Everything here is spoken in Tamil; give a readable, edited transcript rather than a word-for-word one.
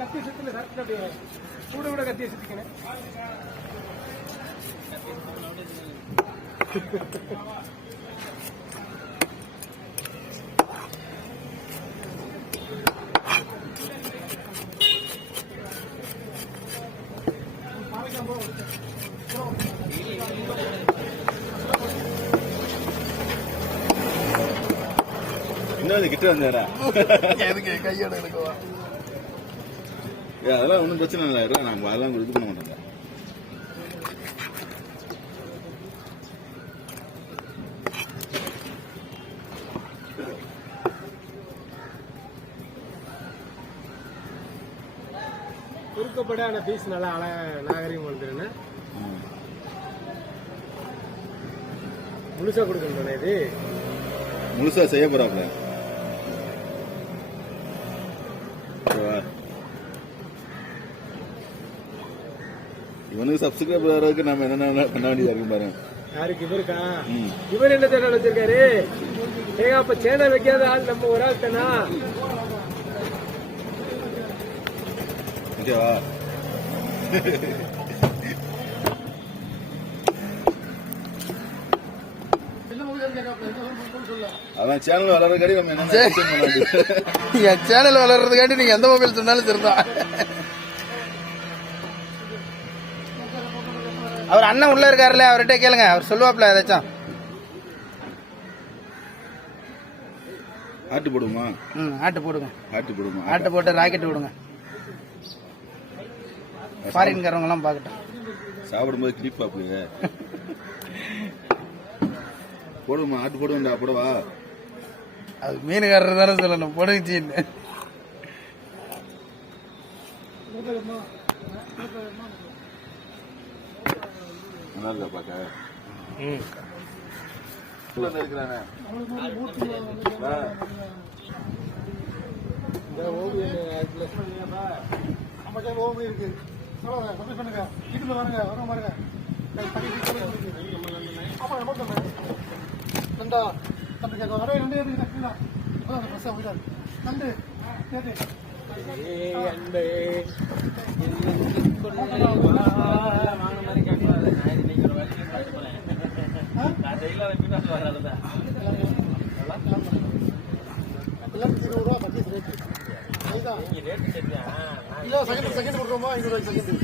கத்தி சுத்துல அப்படியே கூட கூட கத்தியை சுத்திக்கணும். இன்னும் கிட்ட வந்தாரா எதுக்கு கையோட இருக்குவா? அதெல்லாம் ஒன்றும் பிரச்சனை இல்லை. நாங்கள் அதெல்லாம் இது பண்ண மாட்டோங்க. குறுக்கப்படான பீஸ் நல்லா நாகரிகம் வந்துருன்னு முழுசா கொடுக்கணும். இது முழுசா செய்ய போறாப்ல. இவனுக்கு சப்ஸ்கிரைபருக்கு நம்ம என்னென்ன பண்ண வேண்டியதா இருக்கு பாருங்க. யாருக்கு இவருக்கா? இவர் என்ன சேனல் வச்சிருக்காரு? அப்ப சேனல் வைக்காத ஆள் நம்ம ஒரு ஆள் தானா? ஓகேவா? அவன் சேனல் வளர்றதுக்காண்டி நம்ம என்ன சேனல் வளர்றதுக்காண்டி நீங்க எந்த மொபைல் சொன்னாலும் சரிதான். அவர் அண்ணன் உள்ள இருக்காருல்ல, அவர்கிட்ட கேளுங்க, அவர் சொல்லுவாப்ல ஏதாச்சும். ஆட்டு போடுமா? ஆட்டு போடுங்க. ஆட்டு போடுமா? ஆட்டு போட்டு ராக்கெட் விடுங்க. ஃபாரின்காரவங்க எல்லாம் பாக்கட்டும். சாப்பிடும்போது கிளிப் அப்படிங்க போடுமா? ஆட்டு போடுவேன்டா. போடவா? அது மீனுக்காரர் தானே சொல்லணும். போடுச்சின்னு நல்லா இருக்கா பாக்க? இருக்கிறானே ஓவி இருக்கு. பண்ணுங்க வீட்டுல வாருங்க, வர பாருங்க. நண்டா தம்பி கேட்க வர ரெண்டு எடுத்துக்கிட்டா அந்த பஸ்ஸா போயிட்டாரு. நண்டு $20 பர்ச்சேஸ் ரேட்டு. செகண்ட் கொடுக்குறோமா? $20 செகண்ட்.